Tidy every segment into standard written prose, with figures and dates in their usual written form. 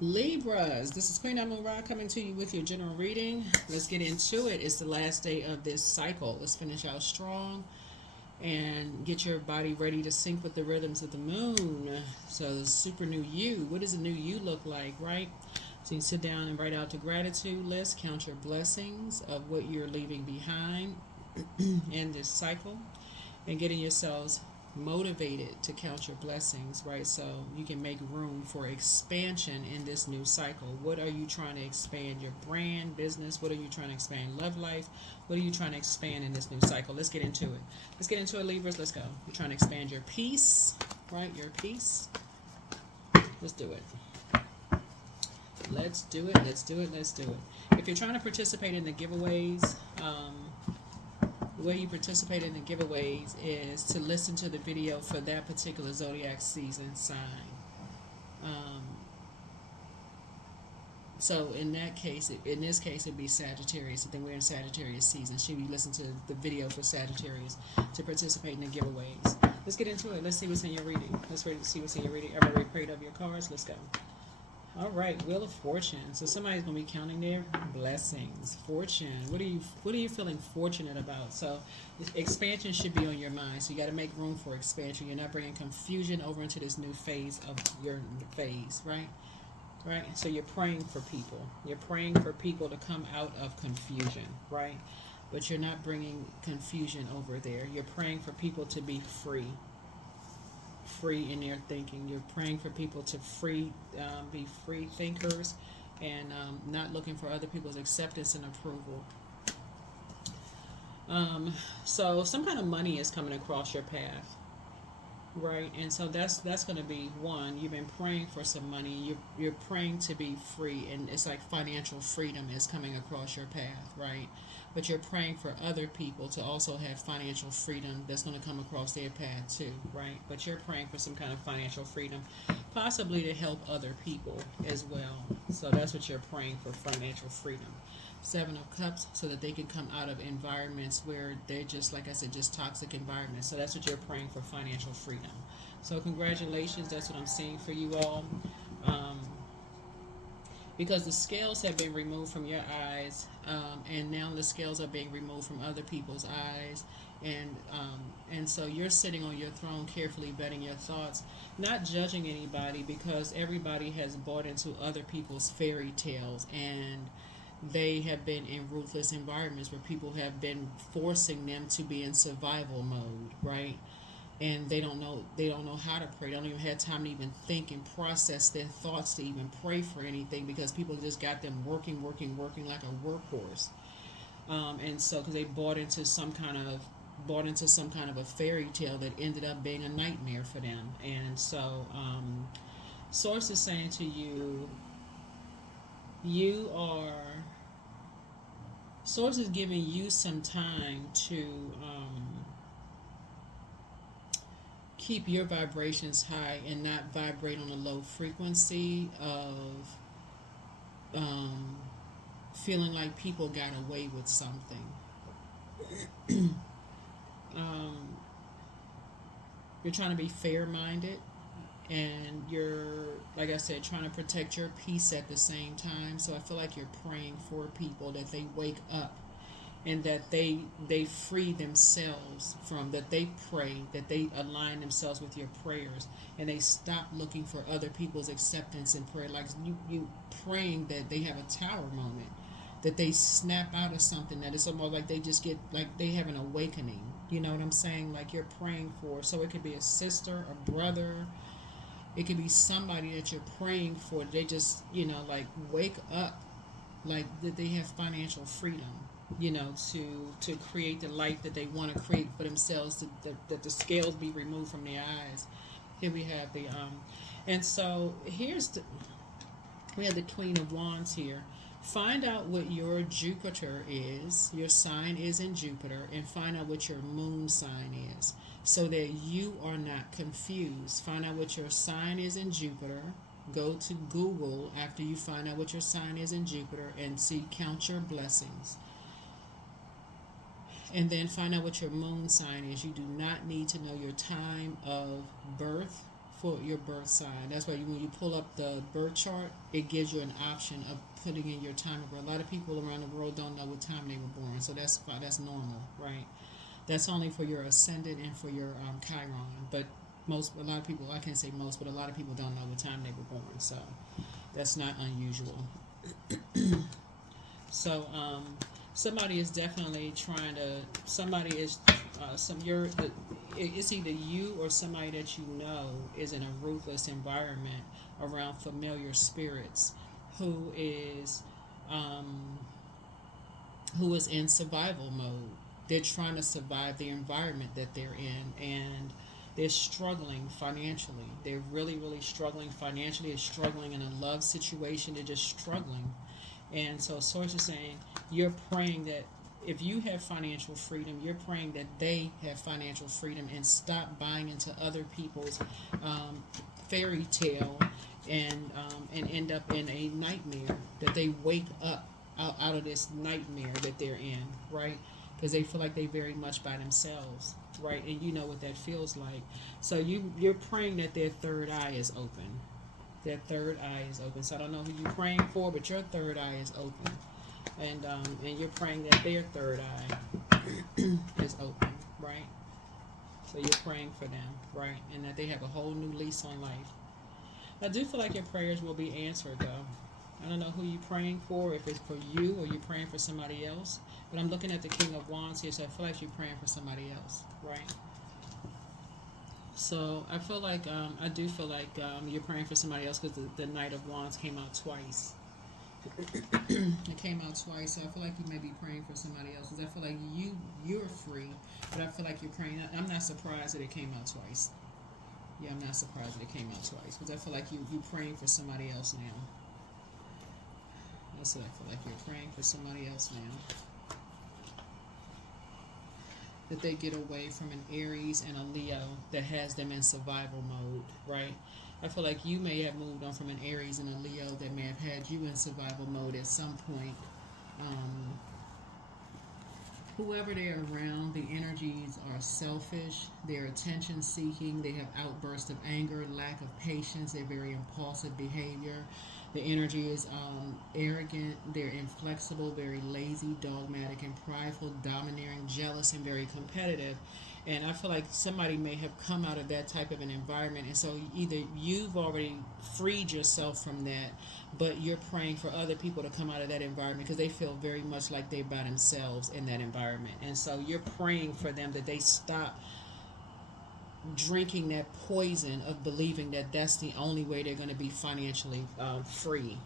Libras, this is Queen Amun Ra coming to you with your general reading. Let's get into it. It's the last day of this cycle. Let's finish out strong and get your body ready to sync with the rhythms of the moon. So, the super new you. What does a new you look like, right? So, you sit down and write out the gratitude list, count your blessings of what you're leaving behind in this cycle, and getting yourselves motivated to count your blessings, right? So you can make room for expansion in this new cycle. What are you trying to expand? Your brand, business? What are you trying to expand? Love life? What are you trying to expand in this new cycle? Let's get into it. Let's get into it, Libras. Let's go. You're trying to expand your peace, right? Your peace. Let's do it. Let's do it. Let's do it. Let's do it. If you're trying to participate in the giveaways, the way you participate in the giveaways is to listen to the video for that particular zodiac season sign. Um, so in that case, in this case, it'd be Sagittarius. I think we're in Sagittarius season. Should we listen to the video for Sagittarius to participate in the giveaways? Let's get into it. Let's see what's in your reading. Let's see what's in your reading. Everybody prayed over your cards. Let's go. All right, Wheel of Fortune. So somebody's gonna be counting their blessings. Fortune. What are you feeling fortunate about? So expansion should be on your mind. So you got to make room for expansion. You're not bringing confusion over into this new phase of your phase, right? Right. So you're praying for people. You're praying for people to come out of confusion, right? But you're not bringing confusion over there. You're praying for people to be free in their thinking. You're praying for people to be free thinkers, and not looking for other people's acceptance and approval. So some kind of money is coming across your path, right? And so that's going to be one. You've been praying for some money. You're praying to be free, and it's like financial freedom is coming across your path, right? But you're praying for other people to also have financial freedom that's going to come across their path too, right? But you're praying for some kind of financial freedom, possibly to help other people as well. So that's what you're praying for, financial freedom. Seven of Cups, so that they can come out of environments where they're just, like I said, just toxic environments. So that's what you're praying for, financial freedom. So congratulations, that's what I'm seeing for you all. Um, because the scales have been removed from your eyes, and now the scales are being removed from other people's eyes, and so you're sitting on your throne, carefully vetting your thoughts, not judging anybody, because everybody has bought into other people's fairy tales, and they have been in ruthless environments where people have been forcing them to be in survival mode, right? And they don't know how to pray. They don't even have time to even think and process their thoughts to even pray for anything, because people just got them working like a workhorse. And so because they bought into some kind of a fairy tale that ended up being a nightmare for them. And so source is saying to you, you are source is giving you some time to keep your vibrations high and not vibrate on a low frequency of um, feeling like people got away with something. um, you're trying to be fair minded, and you're, like I said, trying to protect your peace at the same time. So I feel like you're praying for people that they wake up, and that they free themselves from, that they pray, that they align themselves with your prayers, and they stop looking for other people's acceptance and prayer, like you praying that they have a tower moment, that they snap out of something, that it's almost like they just get, like they have an awakening. You know what I'm saying? Like you're praying for, so it could be a sister, a brother, it could be somebody that you're praying for. They just, like wake up, like that they have financial freedom, to create the life that they want to create for themselves, that the scales be removed from their eyes. Here we have and so we have the Queen of Wands here. Find out what your Jupiter is, your sign is in Jupiter, and find out what your moon sign is, so that you are not confused. Find out what your sign is in Jupiter. Go to Google after you find out what your sign is in Jupiter and see, count your blessings. And then find out what your moon sign is. You do not need to know your time of birth for your birth sign. That's why when you pull up the birth chart, it gives you an option of putting in your time of birth. A lot of people around the world don't know what time they were born, so that's normal, right? That's only for your ascendant and for your Chiron. But a lot of people, I can't say most, but a lot of people don't know what time they were born, so that's not unusual. So somebody is definitely trying to. Somebody is It's either you or somebody that you know is in a ruthless environment around familiar spirits, who is um, who is in survival mode. They're trying to survive the environment that they're in, and they're struggling financially. They're really, really struggling financially. They're struggling in a love situation. They're just struggling. And so, Source is saying, you're praying that if you have financial freedom, you're praying that they have financial freedom and stop buying into other people's um, fairy tale, and end up in a nightmare. That they wake up out of this nightmare that they're in, right? Because they feel like they very much by themselves, right? And you know what that feels like. So you're praying that their third eye is open. Their third eye is open. So I don't know who you're praying for, but your third eye is open, and you're praying that their third eye is open, right? So you're praying for them, right, and that they have a whole new lease on life. I do feel like your prayers will be answered, though. I don't know who you're praying for, if it's for you or you're praying for somebody else. But I'm looking at the King of Wands here, so I feel like you're praying for somebody else, right? So I feel like I do feel like you're praying for somebody else because the Knight of Wands came out twice. It came out twice, so I feel like you may be praying for somebody else. Because I feel like you're free, but I feel like you're praying. I'm not surprised that it came out twice. Yeah, I'm not surprised that it came out twice because I feel like you praying for somebody else now. That's what I feel like you're praying for somebody else now. That they get away from an Aries and a Leo that has them in survival mode, right? I feel like you may have moved on from an Aries and a Leo that may have had you in survival mode at some point. Um, Whoever they're around, the energies are selfish, they're attention seeking, they have outbursts of anger, lack of patience, they're very impulsive behavior. The energy is arrogant, they're inflexible, very lazy, dogmatic, and prideful, domineering, jealous, and very competitive. And I feel like somebody may have come out of that type of an environment, and so either you've already freed yourself from that, but you're praying for other people to come out of that environment because they feel very much like they're by themselves in that environment. And so you're praying for them that they stop drinking that poison of believing that that's the only way they're going to be financially free,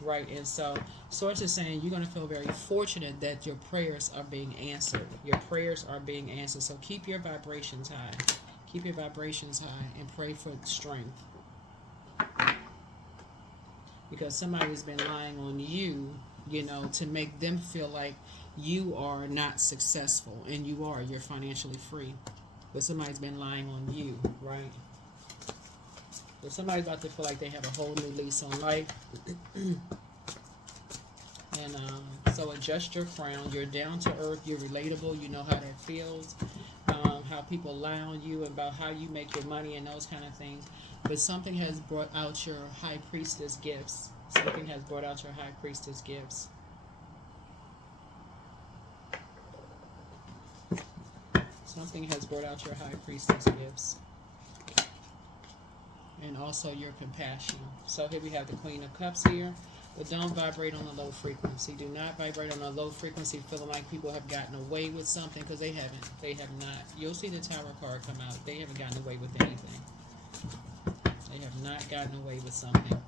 right? And so Source is saying you're going to feel very fortunate that your prayers are being answered. Your prayers are being answered. So keep your vibrations high. Keep your vibrations high and pray for strength. Because somebody's been lying on you, to make them feel like you are not successful, and you are. You're financially free. But somebody's been lying on you, right? So somebody's about to feel like they have a whole new lease on life. And so adjust your crown. You're down to earth. You're relatable. You know how that feels. How people lie on you about how you make your money and those kind of things. But something has brought out your high priestess gifts. Something has brought out your high priestess gifts. Something has brought out your high priestess gifts. And also your compassion. So here we have the Queen of Cups here. But don't vibrate on a low frequency. Do not vibrate on a low frequency feeling like people have gotten away with something, because they haven't. They have not. You'll see the Tower card come out. They haven't gotten away with anything. They have not gotten away with something.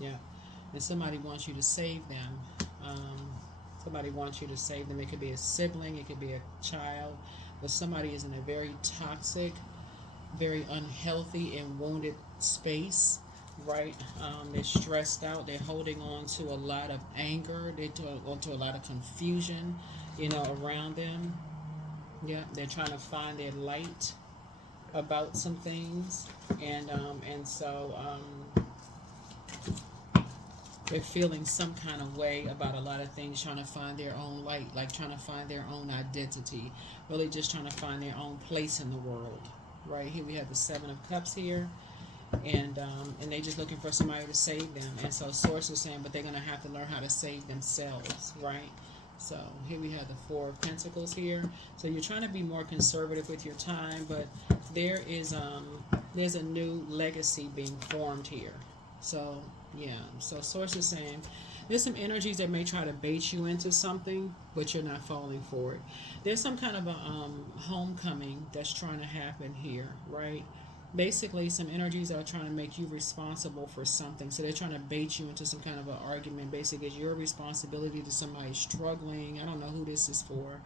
Yeah. And somebody wants you to save them. Somebody wants you to save them. It could be a sibling. It could be a child. But somebody is in a very toxic, very unhealthy and wounded space. Right, they're stressed out. They're holding on to a lot of anger. They're on to a lot of confusion, around them. Yeah, they're trying to find their light about some things, and so They're feeling some kind of way about a lot of things, trying to find their own light, like trying to find their own identity, really just trying to find their own place in the world. Right here we have the Seven of Cups here, and they just looking for somebody to save them. And so Source is saying, but they're gonna have to learn how to save themselves, right? So here we have the Four of Pentacles here. So you're trying to be more conservative with your time, but there's a new legacy being formed here. So yeah, so Source is saying there's some energies that may try to bait you into something, but you're not falling for it. There's some kind of a homecoming that's trying to happen here, right? Basically, some energies are trying to make you responsible for something. So they're trying to bait you into some kind of an argument. Basically, it's your responsibility to somebody struggling. I don't know who this is for.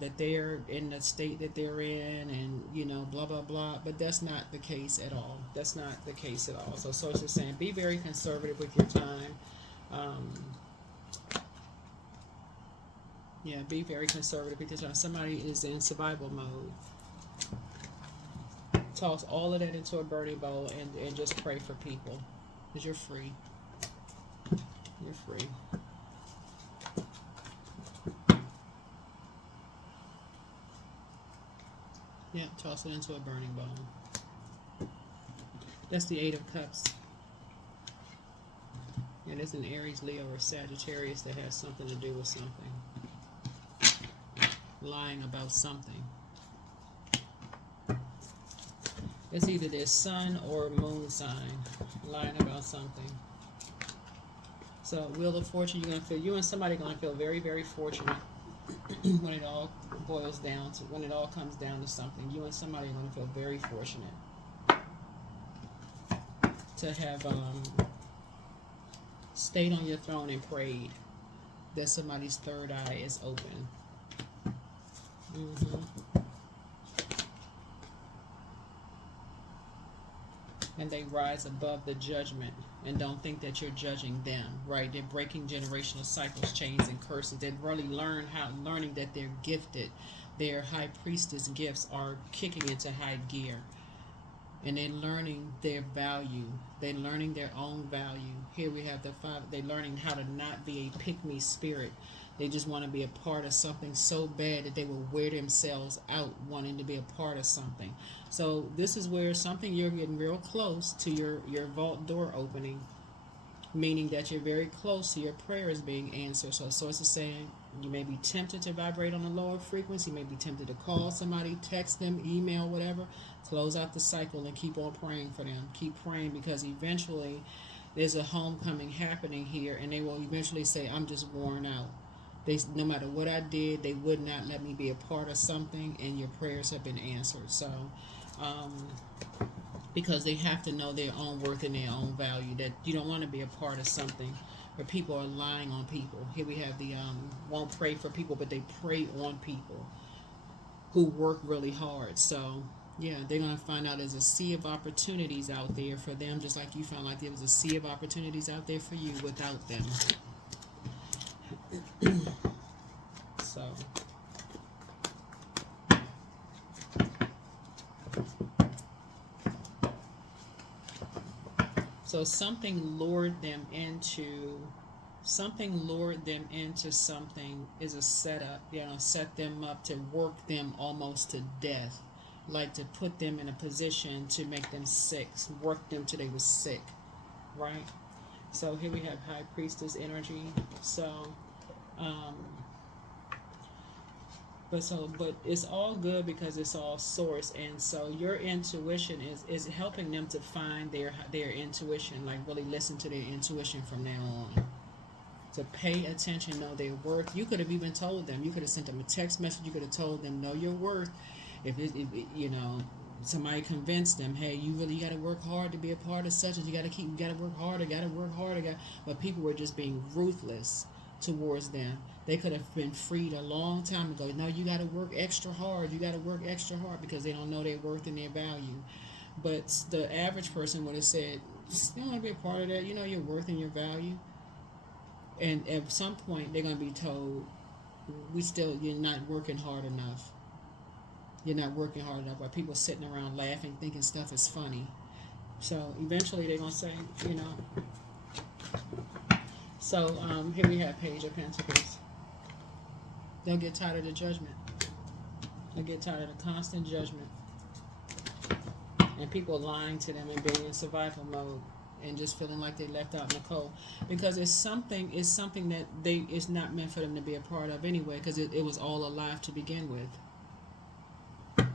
That they're in the state that they're in, and blah blah blah. But that's not the case at all. That's not the case at all. So Source is saying, be very conservative with your time. Yeah, be very conservative with your time. Somebody is in survival mode. Toss all of that into a burning bowl and just pray for people, because you're free. You're free. Yeah, toss it into a burning bowl. That's the Eight of Cups. And it's an Aries, Leo, or Sagittarius that has something to do with something. Lying about something. It's either their sun or moon sign lying about something. So Wheel of Fortune, you and somebody are gonna feel very, very fortunate when it all boils down to, when it all comes down to something. You and somebody are gonna feel very fortunate to have stayed on your throne and prayed that somebody's third eye is open. And they rise above the judgment and don't think that you're judging them, right? They're breaking generational cycles, chains, and curses. They really learning that they're gifted. Their high priestess gifts are kicking into high gear. And they're learning their value. They're learning their own value. Here we have the five. They're learning how to not be a pick-me spirit. They just want to be a part of something so bad that they will wear themselves out wanting to be a part of something. So this is where something, you're getting real close to your vault door opening, meaning that you're very close to your prayers being answered. So Source is saying you may be tempted to vibrate on a lower frequency. You may be tempted to call somebody, text them, email, whatever. Close out the cycle and keep on praying for them. Keep praying, because eventually there's a homecoming happening here, and they will eventually say, I'm just worn out. No matter what I did, they would not let me be a part of something, and your prayers have been answered. So, because they have to know their own worth and their own value, that you don't want to be a part of something where people are lying on people. Here we have the won't pray for people, but they prey on people who work really hard. So, yeah, they're going to find out there's a sea of opportunities out there for them, just like you found like there was a sea of opportunities out there for you without them. So something lured them into something is a setup, set them up to work them almost to death, like to put them in a position to make them sick, work them till they were sick, right? So here we have High Priestess energy. So but it's all good because it's all source, and so your intuition is helping them to find their intuition, like really listen to their intuition from now on. To pay attention, know their worth. You could have even told them. You could have sent them a text message. You could have told them, know your worth. If somebody convinced them, hey, you really got to work hard to be a part of such, and you got to work harder. But people were just being ruthless towards them. They could have been freed a long time ago. No, you got to work extra hard. Because they don't know their worth and their value. But the average person would have said, you don't want to be a part of that. You know your worth and your value. And at some point, they're going to be told, you're not working hard enough. You're not working hard enough. While people sitting around laughing, thinking stuff is funny. So eventually they're going to say, So here we have Page of Pentacles. They'll get tired of the judgment. They'll get tired of the constant judgment. And people lying to them and being in survival mode and just feeling like they left out in the cold. Because it's something that it's not meant for them to be a part of anyway, because it was all a lie to begin with.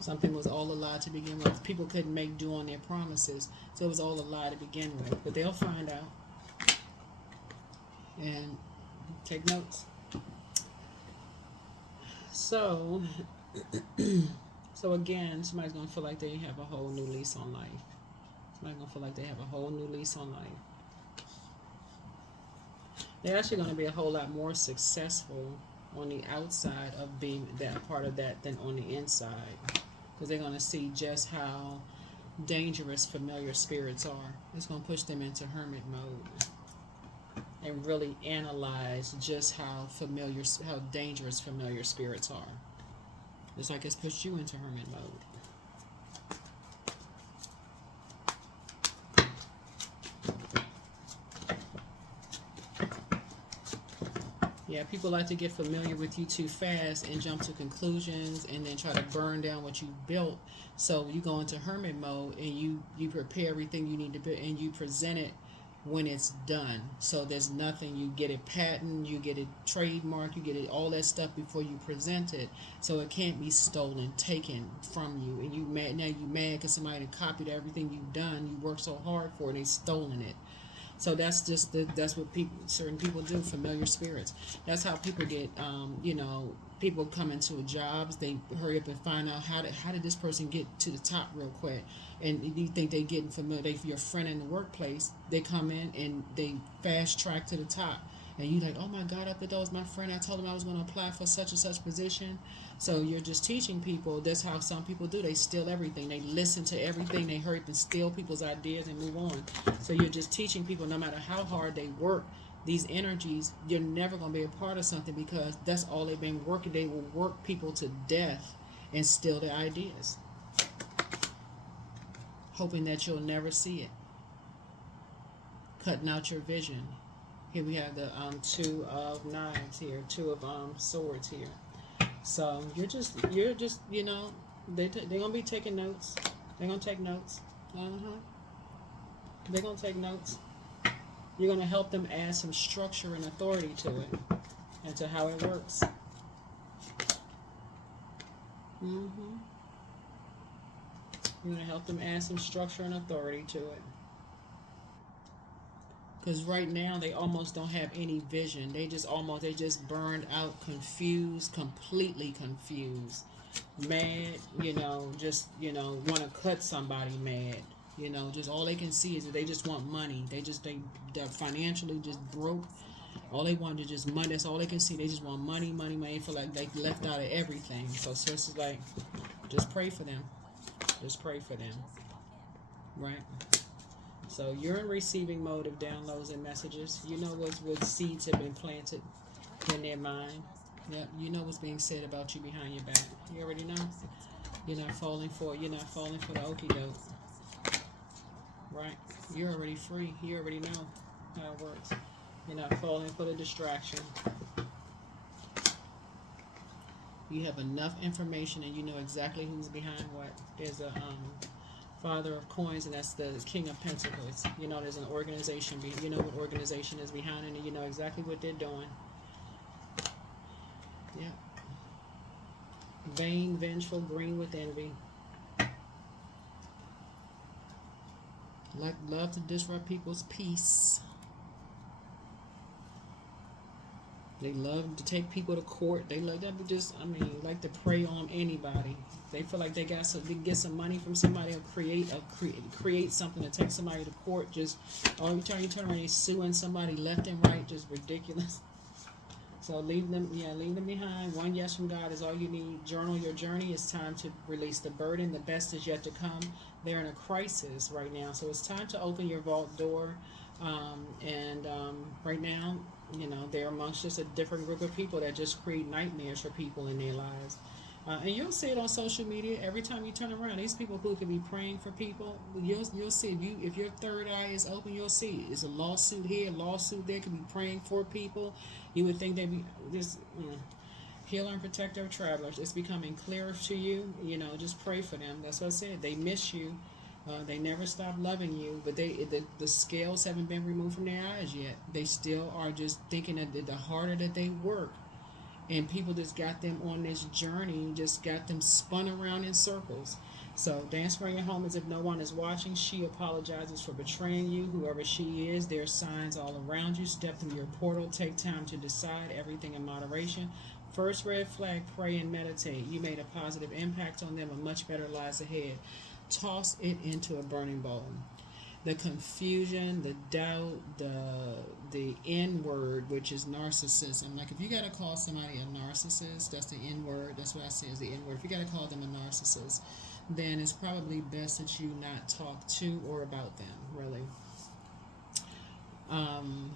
Something was all a lie to begin with. People couldn't make do on their promises. So it was all a lie to begin with. But they'll find out. And take notes. So, so again, somebody's going to feel like they have a whole new lease on life. Somebody's going to feel like they have a whole new lease on life. They're actually going to be a whole lot more successful on the outside of being that part of that than on the inside. Because they're going to see just how dangerous familiar spirits are. It's going to push them into hermit mode. And really analyze just how dangerous familiar spirits are. It's like it's pushed you into hermit mode. Yeah, people like to get familiar with you too fast and jump to conclusions and then try to burn down what you built. So you go into hermit mode and you prepare everything you need to build and you present it when it's done. So there's nothing, you get it patent, you get it trademark, you get it all that stuff before you present it. So it can't be stolen, taken from you. And you mad now, you mad because somebody copied everything you've done. You worked so hard for it, and they stolen it. So that's just that's what certain people do. Familiar spirits. That's how people get. People come into jobs. They hurry up and find out how did this person get to the top real quick. And you think they getting familiar. Your friend in the workplace. They come in and they fast track to the top. And you like, oh my God, I thought that was my friend. I told him I was going to apply for such and such position. So you're just teaching people. That's how some people do. They steal everything. They listen to everything. They hurry up and steal people's ideas and move on. So you're just teaching people, no matter how hard they work, these energies, you're never going to be a part of something because that's all they've been working. They will work people to death and steal their ideas, hoping that you'll never see it. Cutting out your vision. Here we have the two of knives here, two of swords here. So you're just they're gonna be taking notes. They're gonna take notes. They're gonna take notes. You're gonna help them add some structure and authority to it and to how it works. You're gonna help them add some structure and authority to it. Because right now they almost don't have any vision. They just burned out, confused, completely confused, mad. Want to cut somebody mad. Just all they can see is that they just want money. They're financially just broke. All they want is just money. That's all they can see. They just want money, money, money. They feel like they left out of everything. So it's just like, just pray for them. Just pray for them. Right? So you're in receiving mode of downloads and messages. You know what seeds have been planted in their mind. Yep, you know what's being said about you behind your back. You already know. You're not falling for the okie doke. Right? You're already free. You already know how it works. You're not falling for the distraction. You have enough information and you know exactly who's behind what. There's a Father of Coins, and that's the King of Pentacles. There's an organization. You know what organization is behind it, and you know exactly what they're doing. Yeah. Vain, vengeful, green with envy. Love to disrupt people's peace. They love to take people to court. They love that, like to prey on anybody. They feel like they get some money from somebody or create something to take somebody to court. Just you turn around and suing somebody left and right. Just ridiculous. So leave them behind. One yes from God is all you need. Journal your journey. It's time to release the burden. The best is yet to come. They're in a crisis right now, so it's time to open your vault door. Right now, they're amongst just a different group of people that just create nightmares for people in their lives. And you'll see it on social media every time you turn around. These people who could be praying for people, you'll see if your third eye is open, you'll see it's a lawsuit here, lawsuit there. Could be praying for people. You would think they'd be just healer and protector of travelers. It's becoming clearer to you. Just pray for them. That's what I said. They miss you. They never stop loving you, but the scales haven't been removed from their eyes yet. They still are just thinking that the harder that they work, and people just got them on this journey, just got them spun around in circles. So dance around your home as if no one is watching. She apologizes for betraying you, whoever she is. There are signs all around you. Step through your portal. Take time to decide. Everything in moderation. First red flag, pray and meditate. You made a positive impact on them. A much better lies ahead. Toss it into a burning bowl. The confusion, the doubt, the N word, which is narcissism. Like if you gotta call somebody a narcissist, that's the N word. That's what I say is the N word. If you gotta call them a narcissist, then it's probably best that you not talk to or about them, really. Um,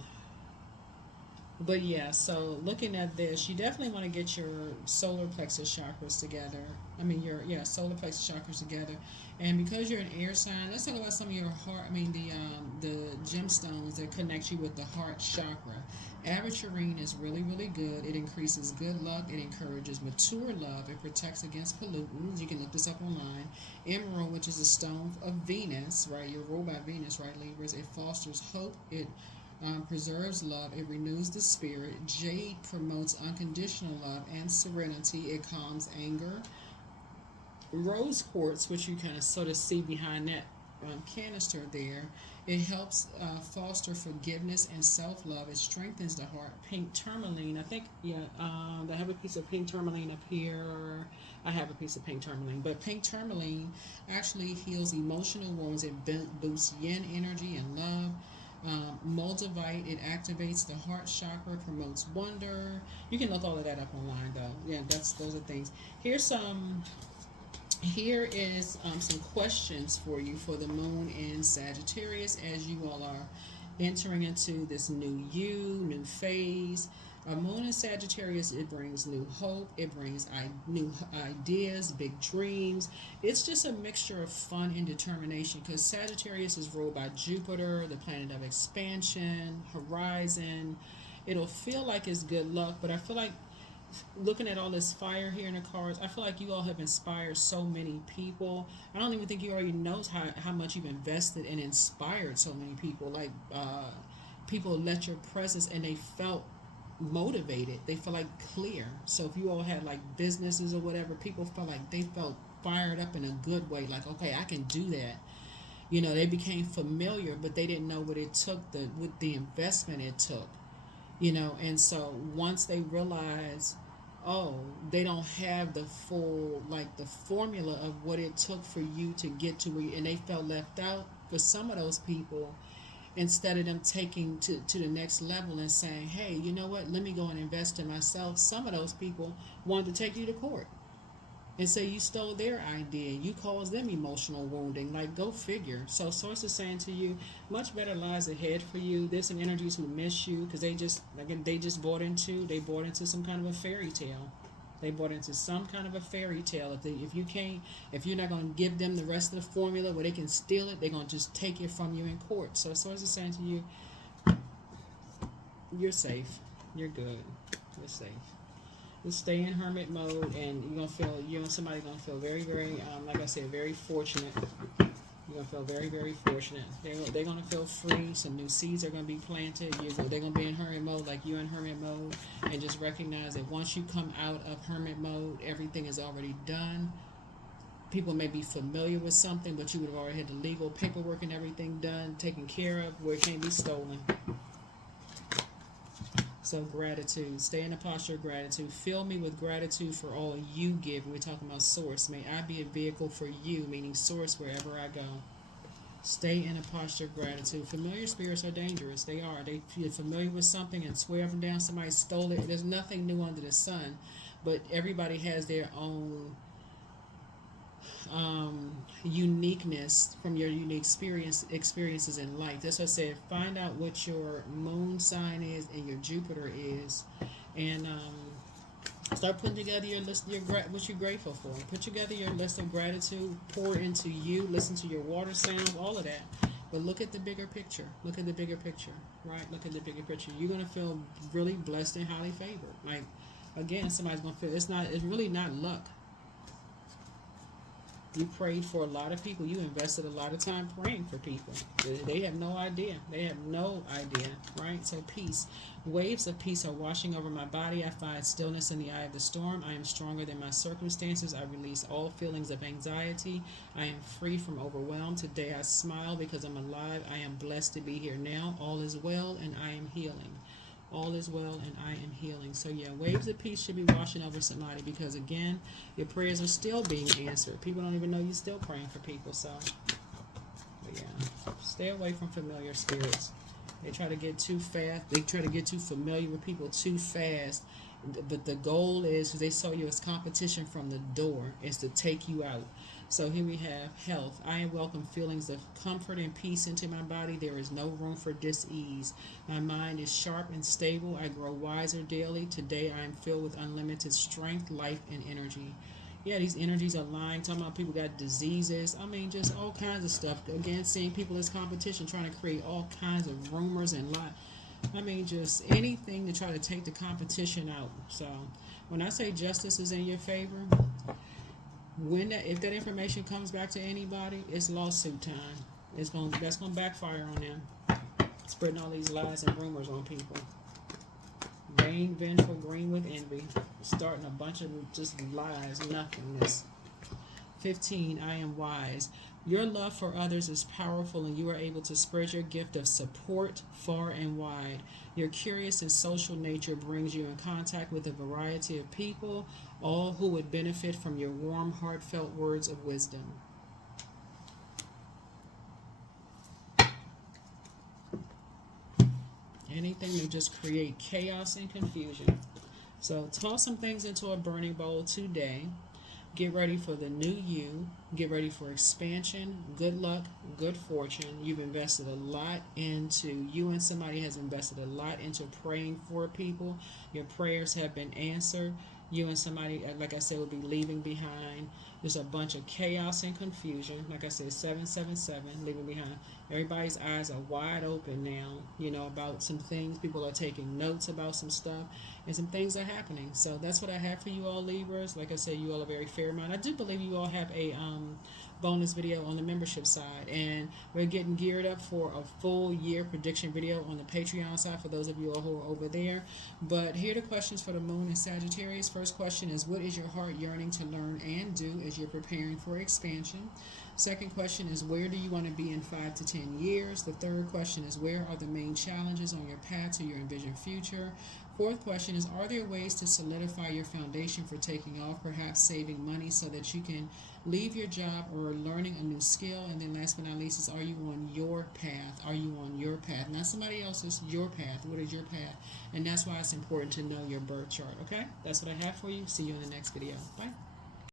but yeah, so looking at this, you definitely want to get your solar plexus chakras together. I mean, your solar plexus chakras together, and because you're an air sign, let's talk about some of your heart. I mean, the gemstones that connect you with the heart chakra. Aventurine is really really good. It increases good luck. It encourages mature love. It protects against pollutants. You can look this up online. Emerald, which is a stone of Venus, right? You're ruled by Venus, right, Libras. It fosters hope. It preserves love. It renews the spirit. Jade promotes unconditional love and serenity. It calms anger. Rose quartz, which you kind of sort of see behind that canister there, it helps foster forgiveness and self-love. It strengthens the heart. Pink tourmaline, I think, yeah, I have a piece of pink tourmaline up here. I have a piece of pink tourmaline, but pink tourmaline actually heals emotional wounds. It boosts yin energy and love. Moldavite, it activates the heart chakra, promotes wonder. You can look all of that up online, though. Yeah, those are things. Here is some questions for you for the moon in Sagittarius as you all are entering into this new phase. A moon in Sagittarius, it brings new hope. It brings new ideas, big dreams. It's just a mixture of fun and determination because Sagittarius is ruled by Jupiter, the planet of expansion, horizon. It'll feel like it's good luck, but I feel like looking at all this fire here in the cards, I feel like you all have inspired so many people. I don't even think you already know how much you've invested and inspired so many people. Like people let your presence and they felt motivated. They felt like clear. So if you all had like businesses or whatever, people felt like they felt fired up in a good way. Like, okay, I can do that. They became familiar, but they didn't know what it took, what the investment it took. And so once they realize, oh, they don't have the full, like the formula of what it took for you to get to where and they felt left out. For some of those people, instead of them taking to the next level and saying, hey, you know what, let me go and invest in myself, some of those people wanted to take you to court and say you stole their idea. You caused them emotional wounding. Like, go figure. So Source is saying to you, much better lies ahead for you. There's some energies who miss you because they just bought into some kind of a fairy tale. They bought into some kind of a fairy tale. If you're not going to give them the rest of the formula where they can steal it, they're going to just take it from you in court. So Source is saying to you, you're safe. You're good. You're safe. Stay in hermit mode, and you're gonna feel somebody gonna feel very, very, like I said, very fortunate. You're gonna feel very, very fortunate. They're gonna feel free. Some new seeds are gonna be planted. They're gonna be in hermit mode, like you're in hermit mode, and just recognize that once you come out of hermit mode, everything is already done. People may be familiar with something, but you would have already had the legal paperwork and everything done, taken care of, where it can't be stolen. So gratitude. Stay in a posture of gratitude. Fill me with gratitude for all you give. We're talking about Source. May I be a vehicle for you, meaning Source, wherever I go. Stay in a posture of gratitude. Familiar spirits are dangerous. They are. You're familiar with something and swear up and down somebody stole it. There's nothing new under the sun. But everybody has their own uniqueness from your unique experiences in life. That's what I said. Find out what your moon sign is and your Jupiter is, and Start putting together your list, what you're grateful for. Put together your list of gratitude. Pour into you. Listen to your water sounds. All of that. But look at the bigger picture. Look at the bigger picture, right? Look at the bigger picture. You're gonna feel really blessed and highly favored. Like, again, somebody's gonna feel it's not. It's really not luck. You prayed for a lot of people. You invested a lot of time praying for people. They have no idea. They have no idea, right? So peace. Waves of peace are washing over my body. I find stillness in the eye of the storm. I am stronger than my circumstances. I release all feelings of anxiety. I am free from overwhelm. Today I smile because I'm alive. I am blessed to be here now. All is well and I am healing. All is well and I am healing. So yeah, waves of peace should be washing over somebody, because again, your prayers are still being answered. People don't even know you're still praying for people. So but yeah, stay away from familiar spirits. They try to get too fast. They try to get too familiar with people too fast. But the goal is, they saw you as competition from the door, is to take you out. So here we have health. I welcome feelings of comfort and peace into my body. There is no room for dis-ease. My mind is sharp and stable. I grow wiser daily. Today I am filled with unlimited strength, life, and energy. Yeah, these energies are lying. Talking about people got diseases. I mean, just all kinds of stuff. Again, seeing people as competition, trying to create all kinds of rumors and lies. I mean, just anything to try to take the competition out. So, when I say justice is in your favor, if that information comes back to anybody, it's lawsuit time. That's gonna backfire on them, spreading all these lies and rumors on people. Vain, vengeful, green with envy, starting a bunch of just lies, nothingness. 15. I am wise. Your love for others is powerful, and you are able to spread your gift of support far and wide. Your curious and social nature brings you in contact with a variety of people, all who would benefit from your warm, heartfelt words of wisdom. Anything to just create chaos and confusion. So toss some things into a burning bowl today. Get ready for the new you. Get ready for expansion, good luck, good fortune. You've invested a lot into, you and somebody has invested a lot into praying for people. Your prayers have been answered. You and somebody, like I said, will be leaving behind. There's a bunch of chaos and confusion. Like I said, 777, leaving behind. Everybody's eyes are wide open now, about some things. People are taking notes about some stuff, and some things are happening. So that's what I have for you all, Libras. Like I said, you all are very fair minded. I do believe you all have a bonus video on the membership side, and we're getting geared up for a full year prediction video on the Patreon side for those of you all who are over there. But here are the questions for the moon and Sagittarius. First question is, what is your heart yearning to learn and do as you're preparing for expansion? Second question is, where do you want to be in 5 to 10 years? The third question is, where are the main challenges on your path to your envisioned future? Fourth question is, are there ways to solidify your foundation for taking off, perhaps saving money so that you can leave your job or learning a new skill? And then last but not least is, are you on your path? Are you on your path? Not somebody else's, your path. What is your path? And that's why it's important to know your birth chart, okay? That's what I have for you. See you in the next video. Bye.